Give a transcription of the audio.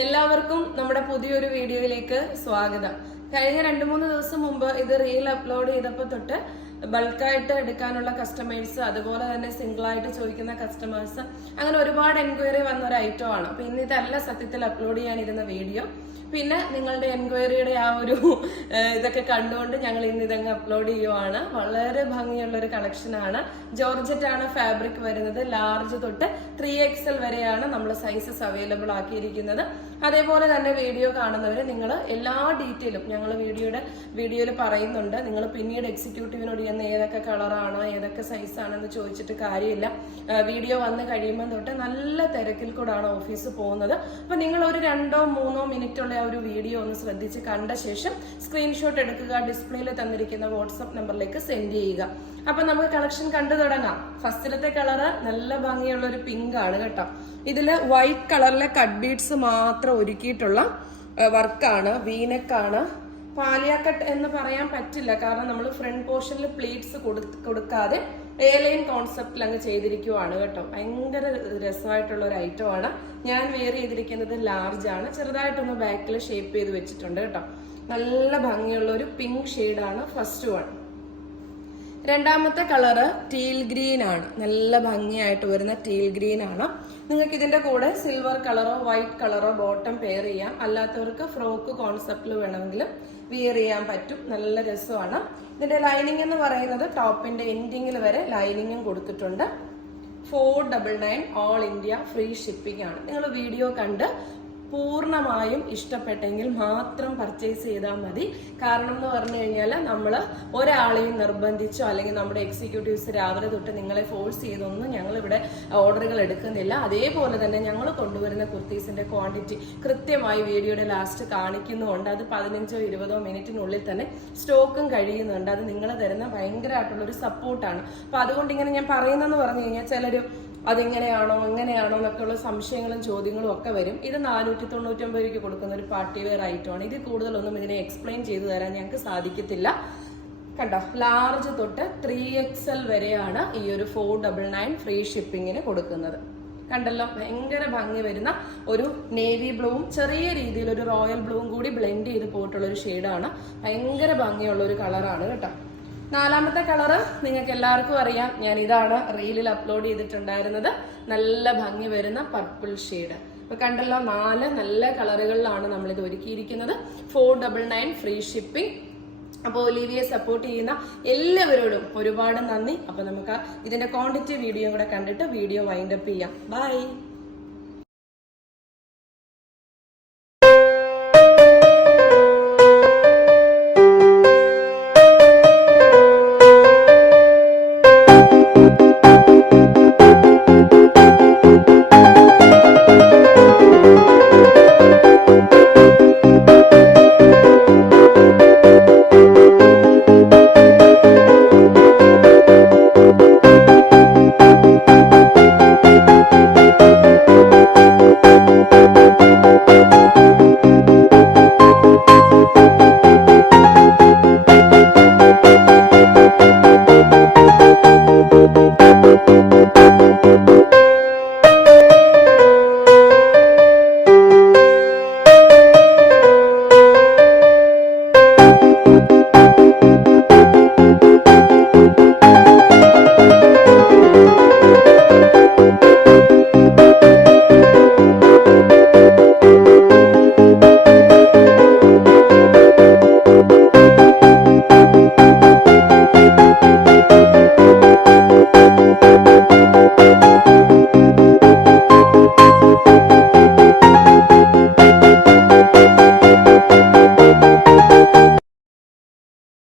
എല്ലാവർക്കും നമ്മുടെ പുതിയൊരു വീഡിയോയിലേക്ക് സ്വാഗതം. കഴിഞ്ഞ രണ്ടു മൂന്ന് ദിവസം മുമ്പ് ഇത് റീൽ അപ്ലോഡ് ചെയ്തപ്പോൾ തൊട്ട് ബൾക്കായിട്ട് എടുക്കാനുള്ള കസ്റ്റമേഴ്സ് അതുപോലെ തന്നെ സിംഗിൾ ആയിട്ട് ചോദിക്കുന്ന കസ്റ്റമേഴ്സ് അങ്ങനെ ഒരുപാട് എൻക്വയറി വന്ന ഒരു ഐറ്റം ആണ്. അപ്പൊ ഇന്ന് ഇതല്ല സത്യത്തിൽ അപ്ലോഡ് ചെയ്യാനിരുന്ന വീഡിയോ പിന്നെ നിങ്ങളുടെ എൻക്വയറിയുടെ ആ ഒരു ഇതൊക്കെ കണ്ടുകൊണ്ട് ഞങ്ങൾ ഇന്ന് ഇതങ്ങ് അപ്ലോഡ് ചെയ്യുവാണ്. വളരെ ഭംഗിയുള്ള ഒരു കളക്ഷൻ ആണ്. ജോർജറ്റ് ആണ് ഫാബ്രിക് വരുന്നത്. ലാർജ് തൊട്ട് ത്രീ എക്സൽ വരെയാണ് നമ്മൾ സൈസസ് അവൈലബിൾ ആക്കിയിരിക്കുന്നത്. അതേപോലെ തന്നെ വീഡിയോ കാണുന്നവർ നിങ്ങൾ എല്ലാ ഡീറ്റെയിലും ഞങ്ങൾ വീഡിയോയുടെ വീഡിയോയിൽ പറയുന്നുണ്ട്. നിങ്ങൾ പിന്നീട് എക്സിക്യൂട്ടീവിനോട് ചെയ്യുന്ന ഏതൊക്കെ കളറാണ് ഏതൊക്കെ സൈസാണെന്ന് ചോദിച്ചിട്ട് കാര്യമില്ല. വീഡിയോ വന്ന് കഴിയുമ്പോൾ തൊട്ട് നല്ല തിരക്കിൽ കൂടാണ് ഓഫീസ് പോകുന്നത്. അപ്പൊ നിങ്ങൾ ഒരു രണ്ടോ മൂന്നോ മിനിറ്റ് ഉള്ള ഒരു വീഡിയോ ഒന്ന് ശ്രദ്ധിച്ച് കണ്ട ശേഷം സ്ക്രീൻഷോട്ട് എടുക്കുക ഡിസ്പ്ലേയിൽ തന്നിരിക്കുന്ന വാട്സപ്പ് നമ്പറിലേക്ക് സെൻഡ് ചെയ്യുക. അപ്പൊ നമുക്ക് കളക്ഷൻ കണ്ടു തുടങ്ങാം. ഫസ്റ്റിലത്തെ കളറ് നല്ല ഭംഗിയുള്ള ഒരു പിങ്ക് ആണ് കേട്ടോ. ഇതിൽ വൈറ്റ് കളറിലെ കട്ട് ബീഡ്സ് മാത്രം ഒരുക്കിയിട്ടുള്ള വർക്കാണ് വീനക്കാണ് പാലിയാക്കട്ട് എന്ന് പറയാൻ പറ്റില്ല. കാരണം നമ്മൾ ഫ്രണ്ട് പോർഷനിൽ പ്ലേറ്റ്സ് കൊടുക്കാതെ എയർലൈൻ കോൺസെപ്റ്റിൽ അങ്ങ് ചെയ്തിരിക്കുവാണ് കേട്ടോ. ഭയങ്കര രസമായിട്ടുള്ള ഒരു ഐറ്റം ആണ്. ഞാൻ വെയർ ചെയ്തിരിക്കുന്നത് ലാർജ് ആണ്. ചെറുതായിട്ടൊന്ന് ബാക്കിൽ ഷേപ്പ് ചെയ്ത് വെച്ചിട്ടുണ്ട് കേട്ടോ. നല്ല ഭംഗിയുള്ള ഒരു പിങ്ക് ഷെയ്ഡാണ് ഫസ്റ്റ് വൺ രണ്ടാമത്തെ കളറ് ടീൽ ഗ്രീൻ ആണ്. നല്ല ഭംഗിയായിട്ട് വരുന്ന ടീൽ ഗ്രീൻ ആണ്. നിങ്ങൾക്ക് ഇതിന്റെ കൂടെ സിൽവർ കളറോ വൈറ്റ് കളറോ ബോട്ടം പെയർ ചെയ്യാം. അല്ലാത്തവർക്ക് ഫ്രോക്ക് കോൺസെപ്റ്റിൽ വേണമെങ്കിൽ വിയർ ചെയ്യാൻ പറ്റും. നല്ല രസമാണ്. ഇതിന്റെ ലൈനിങ് എന്ന് പറയുന്നത് ടോപ്പിന്റെ എൻഡിങ്ങിൽ വരെ ലൈനിങ്ങും കൊടുത്തിട്ടുണ്ട്. Four double nine all India free shipping ആണ്. നിങ്ങൾ വീഡിയോ കണ്ട് പൂർണമായും ഇഷ്ടപ്പെട്ടെങ്കിൽ മാത്രം പർച്ചേസ് ചെയ്താൽ മതി. കാരണം എന്ന് പറഞ്ഞു കഴിഞ്ഞാൽ നമ്മൾ ഒരാളെയും നിർബന്ധിച്ചോ അല്ലെങ്കിൽ നമ്മുടെ എക്സിക്യൂട്ടീവ്സ് രാവിലെ തൊട്ട് നിങ്ങളെ ഫോഴ്സ് ചെയ്തൊന്നും ഞങ്ങൾ ഇവിടെ ഓർഡറുകൾ എടുക്കുന്നില്ല. അതേപോലെ തന്നെ ഞങ്ങൾ കൊണ്ടുവരുന്ന കുർത്തീസിന്റെ ക്വാണ്ടിറ്റി കൃത്യമായി വീഡിയോയുടെ ലാസ്റ്റ് കാണിക്കുന്നുണ്ട്. അത് പതിനഞ്ചോ ഇരുപതോ മിനിറ്റിനുള്ളിൽ തന്നെ സ്റ്റോക്കും കഴിയുന്നുണ്ട്. അത് നിങ്ങൾ തരുന്ന ഭയങ്കരമായിട്ടുള്ള ഒരു സപ്പോർട്ടാണ് അപ്പോൾ അതുകൊണ്ട് ഇങ്ങനെ ഞാൻ പറയുന്നതെന്ന് പറഞ്ഞു കഴിഞ്ഞാൽ ചിലര് അതിങ്ങനെയാണോ എങ്ങനെയാണോ എന്നൊക്കെയുള്ള സംശയങ്ങളും ചോദ്യങ്ങളും ഒക്കെ വരും. ഇത് നാനൂറ്റി തൊണ്ണൂറ്റൊമ്പത് രൂപയ്ക്ക് കൊടുക്കുന്ന ഒരു പാർട്ടി വെയർ ഐറ്റമാണ്. ഇതിൽ കൂടുതലൊന്നും ഇതിനെ എക്സ്പ്ലെയിൻ ചെയ്തു തരാൻ ഞങ്ങൾക്ക് സാധിക്കത്തില്ല. കണ്ടോ? ലാർജ് തൊട്ട് ത്രീ എക്സ് എൽ വരെയാണ് ഈ ഒരു ഫോർ ഡബിൾ നയൻ ഫ്രീ ഷിപ്പിങ്ങിന് കൊടുക്കുന്നത്. കണ്ടല്ലോ? ഭയങ്കര ഭംഗി വരുന്ന ഒരു നേവി ബ്ലൂവും ചെറിയ രീതിയിൽ ഒരു റോയൽ ബ്ലൂവും കൂടി ബ്ലെൻഡ് ചെയ്ത് പോയിട്ടുള്ള ഒരു ഷെയ്ഡാണ് ഭയങ്കര ഭംഗിയുള്ള ഒരു കളറാണ് കേട്ടോ. നാലാമത്തെ കളറ് നിങ്ങൾക്ക് എല്ലാവർക്കും അറിയാം. ഞാൻ ഇതാണ് റീലിൽ അപ്ലോഡ് ചെയ്തിട്ടുണ്ടായിരുന്നത്. നല്ല ഭംഗി വരുന്ന പർപ്പിൾ ഷെയ്ഡ് ഇപ്പൊ കണ്ടല്ലോ നാല് നല്ല കളറുകളിലാണ് നമ്മൾ ഇത് ഒരുക്കിയിരിക്കുന്നത്. Four double nine free shipping അപ്പോൾ ഒലീവിയെ സപ്പോർട്ട് ചെയ്യുന്ന എല്ലാവരോടും ഒരുപാട് നന്ദി. അപ്പൊ നമുക്ക് ഇതിന്റെ ക്വാണ്ടിറ്റി വീഡിയോ കൂടെ കണ്ടിട്ട് വീഡിയോ വൈൻഡപ്പ് ചെയ്യാം. ബൈ